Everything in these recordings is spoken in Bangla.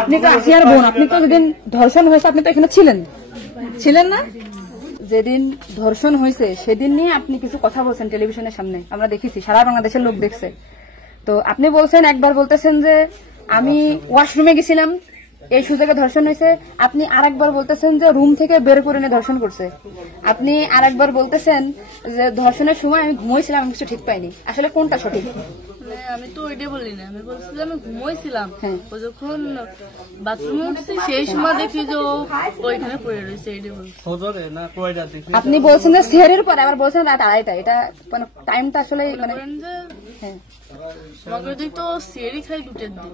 আপনি তো আসিয়ার বোন, আপনি তো যেদিন ধর্ষণ হয়েছে আপনি তো এখানে ছিলেন না? যেদিন ধর্ষণ হয়েছে সেদিন নিয়ে আপনি কিছু কথা বলছেন টেলিভিশনের সামনে, আমরা দেখেছি, সারা বাংলাদেশের লোক দেখছে। তো আপনি বলছেন, একবার বলতেছেন যে আমি ওয়াশরুমে গেছিলাম এই সুযোগে ধর্ষণ হয়েছে, আপনি আরেকবার বলতেছেন যে রুম থেকে বের করে নিয়ে ধর্ষণ করছে, আপনি আরেকবার বলতেছেন যে ধর্ষণের সময় আমি ঘুমোইছিলাম, আমি কিছু ঠিক পাইনি। আসলে কোনটা সঠিক? আমি তো ওইটাই বলি না, আমি বলছি যে আমি ঘুমোইছিলাম, ও যখন বাথরুমে উঠছি সেই সময় দেখি যে ওইখানে পড়ে রয়েছে, এইটাই বলছি। আপনি বলছেন যে সেহরির পরে, আবার বলছেন রাত 2:30, এটা মানে টাইমটা আসলে মানে আমাকে তো সেহরি খাই 2টার দিক,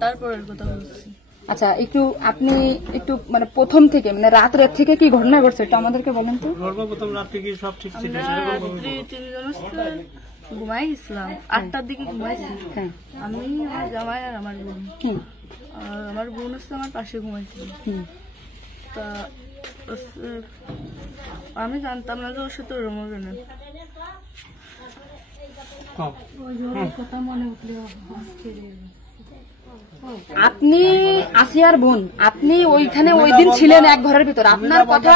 তারপরের কথা বলছি। আচ্ছা, আপনি একটু মানে প্রথম থেকে মানে রাত থেকে কি ঘটনা ঘটছে একটু আমাদেরকে বলেন তো। সর্বপ্রথম রাত থেকে সব ঠিক ছিল, ঘুমাই গেছিলাম 8টার দিকে ঘুমাইছি, আমি আমার জামাই আর আমার বোন, আমার বোন হচ্ছে আমার পাশে ঘুমাইছিল। তা আমি জানতাম না যে ওর সাথে ওরম হবে না। আপনি আসিয়ার বোন, আপনি ওইখানে ওই দিন ছিলেন এক ঘরের ভিতর, আপনার কথা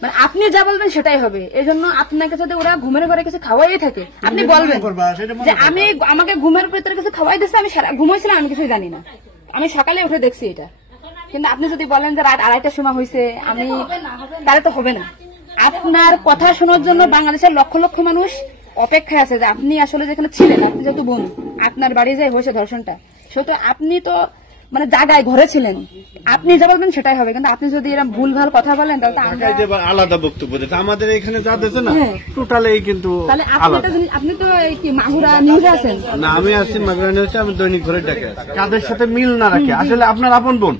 মানে আপনি যা বলবেন সেটাই হবে। এই জন্য আপনাকে যদি ওরা ঘুমের ঘরে কিছু খাওয়াই থাকে আপনি বলবেন যে আমাকে ঘুমের ভিতরে কিছু খাওয়াই দিচ্ছে, আমি ঘুমাইছিলাম, আমি কিছুই জানি না, আমি সকালে উঠে দেখছি এটা। কিন্তু আপনি যদি বলেন যে রাত 2:30টার সময় হয়েছে, আমি তাহলে তো হবে না। আপনার কথা শোনার জন্য বাংলাদেশের লক্ষ লক্ষ মানুষ অপেক্ষায় আছে যে আপনি আসলে যেখানে ছিলেন, আপনি যেহেতু বোন, আপনার বাড়ি যে হয়েছে ধর্ষণটা, সেহেতু আপনি তো মানে জায়গায় ঘরে ছিলেন, আপনি যা বলবেন সেটাই হবে। কিন্তু আপনি যদি এরকম ভুল ভাল কথা বলেন তাহলে আলাদা বক্তব্য দিতে, আমাদের এখানে যা দিচ্ছে না টোটালি কিন্তু আপনি তো কি মাগুরা নিউজে আছেন না? আমি আছি মাগুরা নিউজে, আমি দৈনিক ঘরে ডেকে আছি। কাদের সাথে মিল না রাখে আসলে আপনার আপন বোন,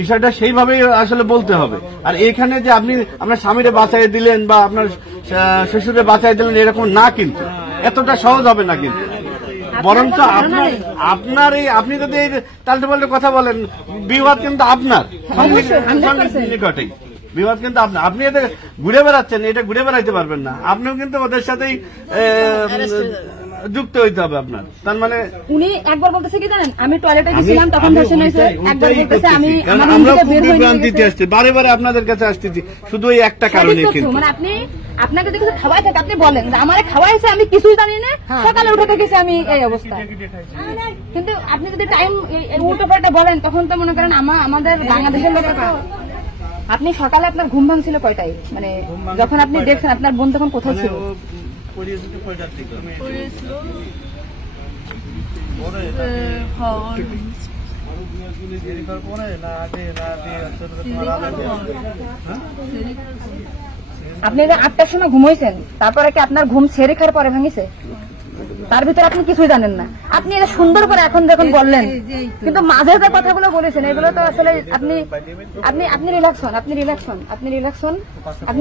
বিষয়টা সেইভাবেই আসলে বলতে হবে। আর এখানে যে আপনি আপনার স্বামীরে বাঁচাই দিলেন বা আপনার শ্বশুরে বাঁচাই দিলেন এরকম না, কিন্তু এতটা সহজ হবে না। কিন্তু বরঞ্চ আপনার এই আপনি যদি তাল্টে পাল্টে কথা বলেন, বিবাদ কিন্তু আপনার নিকটেই, বিবাদ কিন্তু আপনার। আপনি এটা ঘুরে বেড়াচ্ছেন, এটা ঘুরে বেড়াইতে পারবেন না, আপনিও কিন্তু ওদের সাথেই যুক্ত হইতে হবে আপনার। তার মানে উনি একবার বলতেছে কি জানেন, আমি টয়লেটে গেছিলাম তখন ধর্ষণ হয়েছে, একবার বলতেছে আমি আমরা বিভ্রান্তিতে আসছি, বারে বারে আপনাদের কাছে আসতেছি শুধু এই একটা কারণে। কিন্তু মানে আপনাকে যদি কিছু খাওয়াই থাকে আপনি বলেন যে আমার খাওয়াইছে, আমি কিছুই জানি না, সকালে উঠে দেখেছি আমি এই অবস্থা। কিন্তু আপনি যদি টাইম উল্টো পাল্টা বলেন তখন তো মনে করেন আমাদের বাংলাদেশের লোকেরা তো, আপনি সকালে আপনার ঘুম ভাঙছিল কয়টায়, মানে যখন আপনি দেখছেন আপনার বোন তখন কোথায় ছিল? আপনি 8টার সময় ঘুমাইছেন, তারপরে কি আপনার ঘুম ছেড়ে খাওয়ার পরে ভাঙিছে? তার ভিতরে আপনি কিছুই জানেন না। আপনি এটা সুন্দর করে এখন যখন বললেন, কিন্তু মাঝে যে কথাগুলো বলেছেন এগুলো তো আসলে আপনি রিল্যাক্স হন, আপনি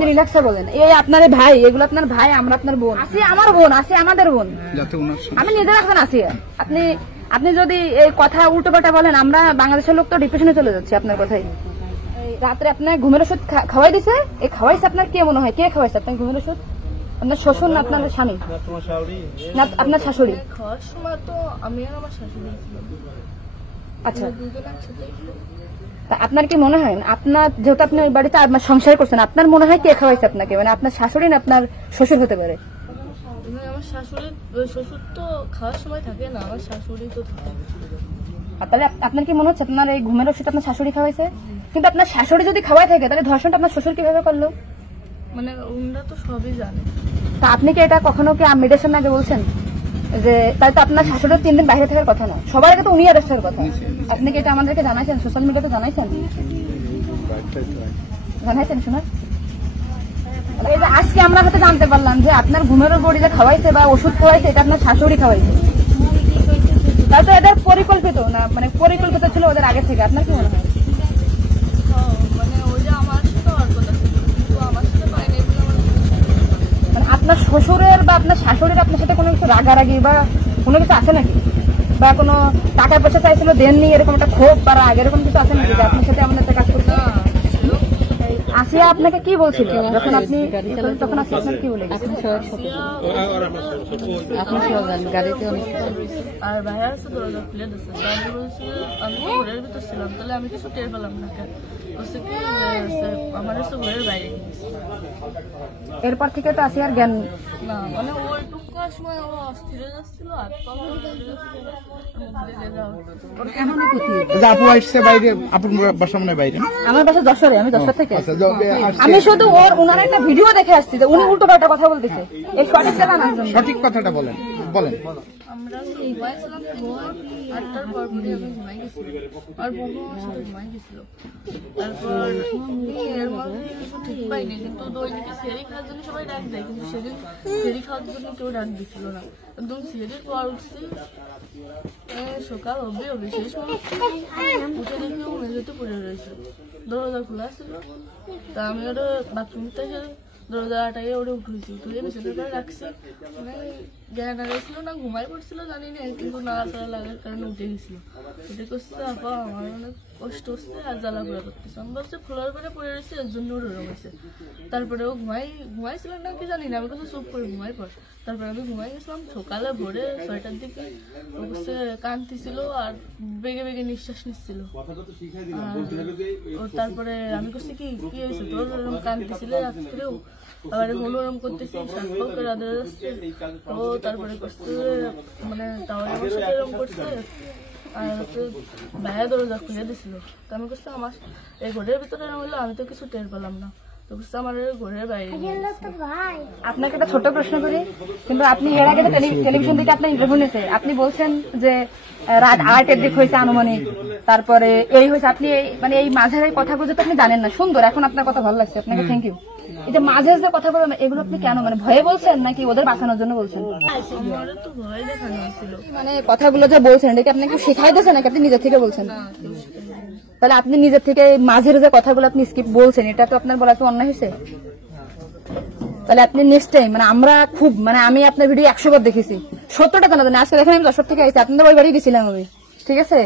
রিল্যাক্সে বলেন। এই আপনার ভাই, এগুলো আপনার ভাই, আমরা আপনার বোন, আসি আমার বোন, আসি আমাদের বোন, আমি নিজের এখন আসি। আপনি যদি এই কথা উল্টো পাল্টা বলেন, আমরা বাংলাদেশের লোক তো ডিপ্রেশনে চলে যাচ্ছে আপনার কথাই। রাত্রে আপনার ঘুমের ওষুধ খাওয়াই দিছে, এই খাওয়াইছে আপনার কে মনে হয়, কে খাওয়াইছে আপনার ঘুমের ওষুধ? আপনার শ্বশুর না আপনার স্বামী না আপনার শাশুড়ি? খাওয়ার সময় তো আমি আর আমার শাশুড়ি ছিলাম। আচ্ছা, আপনার কি মনে হয়, আপনার যেহেতু আপনি ওই বাড়িতে আপনার সংসার করছেন, আপনার মনে হয় কে খাওয়াইছে আপনাকে, মানে আপনার শাশুড়ি না আপনার শ্বশুর হতে পারে? আমার শাশুড়ি, শ্বশুর তো খাওয়ার সময় থাকে না, আমার শাশুড়ি তো থাকে। তাহলে আপনার কি মনে হচ্ছে আপনার এই ঘুমের ওষুধ আপনার শাশুড়ি খাওয়াইছে? কিন্তু আপনার শাশুড়ি যদি খাওয়াই থাকে তাহলে ধর্ষণটা আপনার শ্বশুর কিভাবে করলো? মানে ওনারা তো সবই জানে। তা আপনি কি এটা কখনো কি মেডিসিন আগে বলছেন যে তাই তো আপনার শাশুড়ির 3 দিন বাইরে থাকার কথা না, সবার আগে তো উনি অ্যারেস্টের কথা? আপনি কি এটা আমাদেরকে জানাইছেন, সোশ্যাল মিডিয়াতে জানাইছেন? শোনা এই যে আজকে আমরা হয়তো জানতে পারলাম যে আপনার ঘুমের বড়ি যে খাওয়াইছে বা ওষুধ খাওয়াইছে এটা আপনার শাশুড়ি খাওয়াইছে, তাই তো এদের পরিকল্পিত না, মানে পরিকল্পিত ছিল ওদের আগে থেকে। আপনার কি মনে হয়? মানে ওই যে আমার সাথে আর কথা ছিল, কিন্তু আমার সাথে পাইনি, মানে আপনার শ্বশুরের বা আপনার শাশুড়ির আপনার সাথে কোনো কিছু রাগারাগি বা কোনো কিছু আছে নাকি, বা কোনো টাকা পয়সা চাইছিল দেননি, এরকম একটা ক্ষোভ বা রাগ এরকম কিছু আছে নাকি যে আপনার সাথে আমাদের কাজ করতে? আসিয়া আপনাকে কি বলছিল যখন আপনি তখন আসিয়া আপনাকে কি বলে গেছে? গাড়িতে আর ভাইয়া আছে দরজা খুলে দিচ্ছে, আমি বলছি আমি তো ঘরের ভিতর ছিলাম, তাহলে আমি কিছু টের পেলাম না কেন? বলছে কি আমার হচ্ছে ঘরের বাইরে গেছে। এরপর থেকে তো আসিয়ার জ্ঞান না মানে ওইটুকু সময় ও অস্থির হয়ে যাচ্ছিল, আর আপু আসছে বাইরে, আপনার বাসা মনে হয় বাইরে। আমার বাসা যশোরে, আমি যশোর থেকে আসছি। আমি শুধু ওনার একটা ভিডিও দেখে আসছি যে উনি উল্টো পাল্টা কথা বলতেছে, এই সঠিক জানা না। সঠিক কথাটা বলেন বলেন। আমরা ঘুমাইছিলাম, 8টার পর পরে আমি ঘুমাই গেছিলাম, আর বোনও আমার সাথে ঘুমাই গেছিল। তারপর এর মধ্যে কিছু ঠিক পাইনি, কিন্তু দৈনিকে সেরি খাওয়ার জন্য সবাই ডাক দেয়, কিন্তু সেদিন সেরি খাওয়ার জন্য কেউ ডাক দিছিল না। একদম সেরির পর উঠছি, সকাল হবে সেই সময় উঠে দেখি ও মেঝেতে পড়ে রয়েছে, দরজা খোলা ছিল। তা আমি ওটা বাথরুম থেকে দরজা আটাইয়ে ওটা উঠেছি, উঠে বিছানার পরে রাখছি, মানে জ্ঞান হারাইছিল না ঘুমাই পড়ছিল জানি না, কিন্তু নাড়াচাড়া লাগার কারণে উঠে গেছিল। উঠে করছে আপা আমার অনেক কষ্ট হচ্ছে আর জ্বালা পোড়া করতেছে। আমি ভাবছি খোলার পরে পড়ে রয়েছে, এর জন্য ওরকম হয়েছে। তারপরে ও ঘুমাইছিলাম না কি জানি না, আমি কিছু চুপ করে ঘুমাই পর। তারপরে আমি ঘুমাই গেছিলাম, সকালে ভোরে 6টার দিকে ও করছে কাঁদতেছিল আর বেগে বেগে নিঃশ্বাস নিচ্ছিল। তারপরে আমি করছি কি কি হয়েছে তোর, ওরকম কাঁদতেছিল রাত্রেও, আবার মনোরম করতেছি, সাতটাও করে আদর যাচ্ছে। ও তারপরে করছে মানে টাওয়ারে আমার সাথে এরকম করছে, আর হচ্ছে ভাইয়া দরজা খুলে দিছিল। তো আমি করছি আমার এই ঘরের ভিতরে এরকম হলো, আমি তো কিছু টের পেলাম না, তো করছে আমার ঘরের বাইরে। আপনাকে একটা ছোট প্রশ্ন করি, কিন্তু আপনি এর আগে টেলিভিশন থেকে আপনার ইন্টারভিউ নিয়েছে, আপনি বলছেন যে রাত 8-এর দিক হয়েছে আনুমানিক, তারপরে এই হয়েছে, আপনি মানে এই মাঝের এই কথাগুলো তো আপনি জানেন না। সুন্দর, এখন আপনার কথা ভালো লাগছে, আপনাকে থ্যাংক ইউ। এই যে মাঝের যে কথাগুলো এগুলো আপনি কেন মানে ভয়ে বলছেন নাকি ওদের বাঁচানোর জন্য বলছেন? আমার তো ভয় দেখানো হয়েছিল। মানে কথাগুলো যে বলছেন এটা কি আপনাকে শেখাই দিয়েছেন নাকি আপনি নিজের থেকে বলছেন? তাহলে আপনি নিজের থেকে মাঝের যে কথাগুলো আপনি স্কিপ বলছেন, এটা তো আপনার বলা তো অন্যায় হয়েছে। তাহলে আপনি নেক্সট টাইম মানে আমরা খুব মানে আমি আপনার ভিডিও 100 বার দেখেছি, 70টা জানা জানি। আজকে দেখেন আমি যশোর থেকে আসছি, আপনাদের ওই বাড়ি গেছিলাম আমি, ঠিক আছে?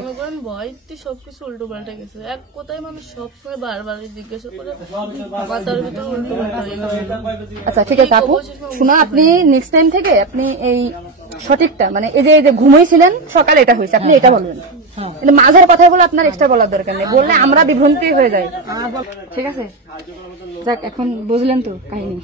ভয়তে সবকিছু উল্টো পাল্টে গেছে, এক কথায় মানুষ সবসময় বারবার জিজ্ঞাসা করে মাথার ভিতরে উল্টো পাল্টা হয়ে গেছে। আচ্ছা ঠিক আছে আপু, শুনো আপনি নেক্সট টাইম থেকে আপনি এই সঠিকটা মানে এই যে ঘুমাইছিলেন সকালে এটা হয়েছে আপনি এটা বলবেন, কিন্তু মাঝের কথাগুলো আপনার এক্সট্রা বলার দরকার নেই, বললে আমরা বিভ্রান্তি হয়ে যাই। ঠিক আছে, যাক এখন বুঝলেন তো কাহিনী।